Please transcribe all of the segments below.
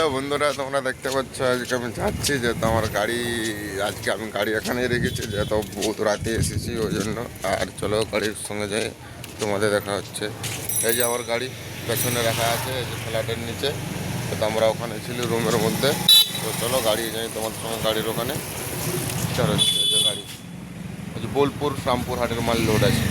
Hello বন্ধুরা, তোমরা দেখতে পাচ্ছ, আজকে আমি যাচ্ছি, যেহেতু আমার গাড়ি, আজকে আমি গাড়ি এখানেই রেখেছি, যেহেতু বহুত রাতে এসেছি, ওই জন্য। আর চলো গাড়ির সঙ্গে যাই, তোমাদের দেখা হচ্ছে। এই যে আমার গাড়ি, পেছনে রাখা আছে, এই যে ফ্ল্যাটের নিচে। তো আমরা ওখানে ছিলি রুমের মধ্যে। তো চলো গাড়ি যাই তোমার সঙ্গে গাড়ির ওখানে। চলো গাড়ি। বোলপুর রামপুর হাটের মাল লোড আছে।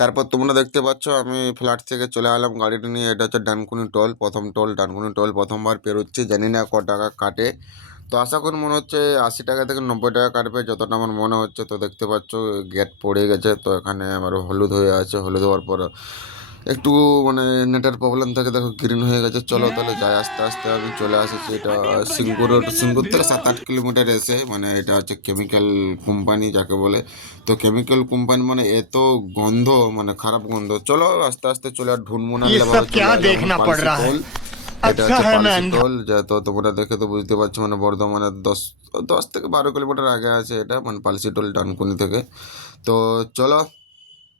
তারপর তোমরা দেখতে পাচ্ছ, আমি ফ্ল্যাট থেকে চলে এলাম গাড়িটা নিয়ে। এটা হচ্ছে ডানকুনি টোল প্রথম টোল ডানকুনি টোল প্রথমবার পেরোচ্ছি, জানি না ক টাকা কাটে। তো আশা করি মনে হচ্ছে আশি টাকা থেকে নব্বই টাকা কাটবে, যতটা আমার মনে হচ্ছে। তো দেখতে পাচ্ছ গেট পড়ে গেছে, তো এখানে আমার হলুদ হয়ে আছে। হলুদ হওয়ার পর একটু মানে নেটের প্রবলেম থাকে দেখো গ্রিন হয়ে গেছে চলো তাহলে যাই আস্তে আস্তে আমি চলে আসেছি এটা সিঙ্গুর সিঙ্গুর থেকে সাত আট কিলোমিটার এসে মানে এটা হচ্ছে কেমিক্যাল কোম্পানি যাকে বলে। তো কেমিক্যাল কোম্পানি মানে এত গন্ধ মানে খারাপ গন্ধ চলো আস্তে আস্তে চলে আর ঢুনমু এটা তো তোমরা দেখে তো বুঝতে পারছ মানে বর্ধমানের দশ দশ থেকে বারো কিলোমিটার আগে আছে এটা মানে পালসিটোল ডানকুনি থেকে। তো চলো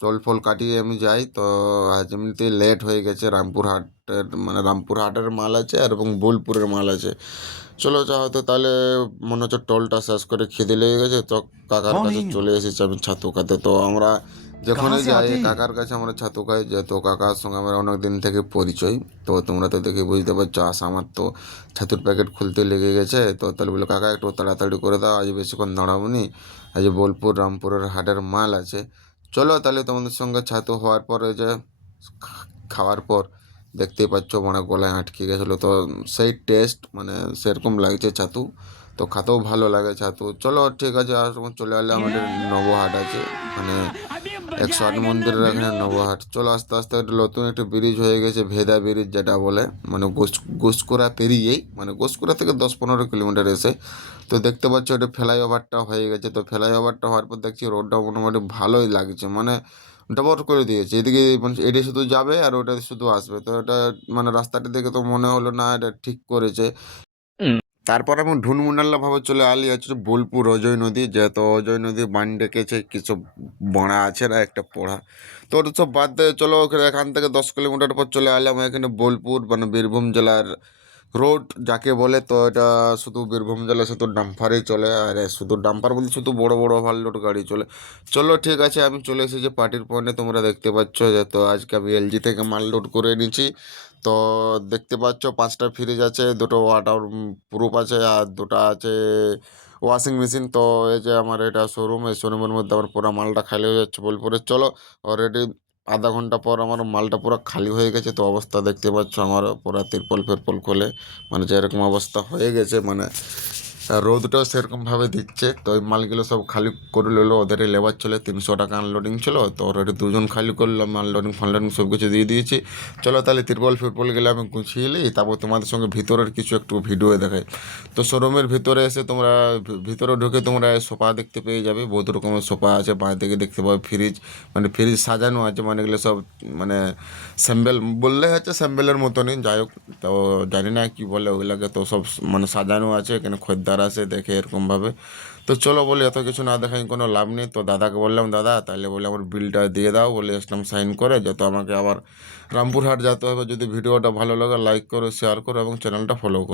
টোল ফল কাটিয়ে আমি যাই। তো আজ এমনিতে লেট হয়ে গেছে। রামপুর হাটের মানে রামপুর হাটের মাল আছে আর এবং বোলপুরের মাল আছে। চলো যা হয়তো তাহলে মনে হচ্ছে টোলটা শেষ করে খিদে লেগে গেছে। তো কাকার কাছে চলে এসেছি আমি ছাতু খাতে তো আমরা যখনই যাই কাকার কাছে আমরা ছাতু খাই। যেহেতু কাকার সঙ্গে আমার অনেক দিন থেকে পরিচয়। তো তোমরা তো দেখে বুঝতে পারছ আস আমার তো ছাতুর প্যাকেট খুলতে লেগে গেছে। তো তাহলে বলে কাকা একটু তাড়াতাড়ি করে দাও। আজ বেশিক্ষণ দাঁড়াবো নি। আজ বোলপুর রামপুরের হাটের মাল আছে। চলো তাহলে তোমাদের সঙ্গে ছাতু হওয়ার পর যে খাওয়ার পর দেখতেই পাচ্ছ মানে গলায় আটকে গেছিল। তো সেই টেস্ট মানে সেরকম লাগছে ছাতু। তো খাতেও ভালো লাগে ছাতু। চলো ঠিক আছে, আর চলে আসলে আমাদের নবহাট আছে। মানে একশো আট মন্দিরের এখানে নবহাট। চলো আস্তে আস্তে একটা নতুন একটা ব্রিজ হয়ে গেছে ভেদা ব্রিজ যেটা বলে মানে গোস গোসকোরা পেরিয়েই মানে গোসকোরা থেকে দশ পনেরো কিলোমিটার এসে। তো দেখতে পাচ্ছ এটা ফ্লাইওভারটা হয়ে গেছে। তো ফ্লাইওভারটা হওয়ার পর দেখছি রোডটা মোটামুটি ভালোই লাগছে মানে ডবল করে দিয়েছে। এদিকে মানে এটি শুধু যাবে আর ওটা শুধু আসবে। তো এটা মানে রাস্তাটা দেখে তো মনে হলো না এটা ঠিক করেছে। তারপর আমি ঢুনমুনাল্লা ভাবে চলে আলি হচ্ছে বোলপুর অজয় নদী, যেহেতু অজয় নদী বান ডেকেছে, কিছু বাড়া আছে না, একটা পড়া। তো ওটা সব বাদ দিয়ে চলো এখান থেকে দশ কিলোমিটার পর চলে এলাম এখানে বোলপুর মানে বীরভূম জেলার রোড যাকে বলে, তো এটা শুধু বীরভূম জেলায় শুধু ডাম্পারই চলে, আর শুধু ডাম্পার বলতে শুধু বড় বড় ওভারলোড গাড়ি চলে। চলো ঠিক আছে, আমি চলে এসেছি পার্টির পয়েন্টে তোমরা দেখতে পাচ্ছ যে, তো আজকে আমি এলজি থেকে মাল লোড করে এনেছি। তো দেখতে পাচ্ছ পাঁচটা ফ্রিজ আছে, দুটো ওয়াটার প্রুফ আছে আর দুটো আছে ওয়াশিং মেশিন তো এই যে আমার এটা শোরুম এই শোরুমের মধ্যে আমার পুরো মালটা খালি হয়ে যাচ্ছে বোলপুরে। চলো অলরেডি আধা ঘণ্টা পর আমার মালটা পুরো খালি হয়ে গেছে। তো অবস্থা দেখতে পাচ্ছ আমার পুরো তিরপল ফিরপল খোলে। মানে যেরকম অবস্থা হয়ে গেছে মানে আর রোদটাও সেরকমভাবে দিচ্ছে। তো ওই মালগুলো সব খালি করে নিলো ওদের লেবার চলে, তিনশো টাকা আনলোডিং ছিল। তো অলরেডি দুজন খালি করলাম আনলোডিং ফানলোডিং সব কিছু দিয়ে দিয়েছি। চলো তাহলে তিরপল, ফিরপল গেলে আমি গুছিয়ে নিই, তারপর তোমাদের সঙ্গে ভিতরের কিছু একটু ভিডিও দেখাই। তো শোরুমের ভিতরে এসে তোমরা, ভিতরে ঢুকে তোমরা সোফা দেখতে পেয়ে যাবে। বহুত রকমের সোফা আছে বাঁ দিকে দেখতে পাবে ফ্রিজ মানে ফ্রিজ সাজানো আছে মানে এগুলো সব মানে স্যাম্বেল বললে হচ্ছে স্যাম্বেলের মতনই। যাই হোক, তো জানি না কি বলে ওগুলাকে, তো সব মানে সাজানো আছে, এখানে খদ্দার আসে দেখে এরকমভাবে তো চলো বলে, এত কিছু না দেখাই কোনো লাভ নেই। তো দাদাকে বললাম, দাদা তাহলে বলে আমার বিলটা দিয়ে দাও। বলে এসলাম সাইন করে, যত আমাকে আবার রামপুরহাট যেতে হবে। যদি ভিডিওটা ভালো লাগে লাইক করো শেয়ার করো এবং চ্যানেলটা ফলো করো।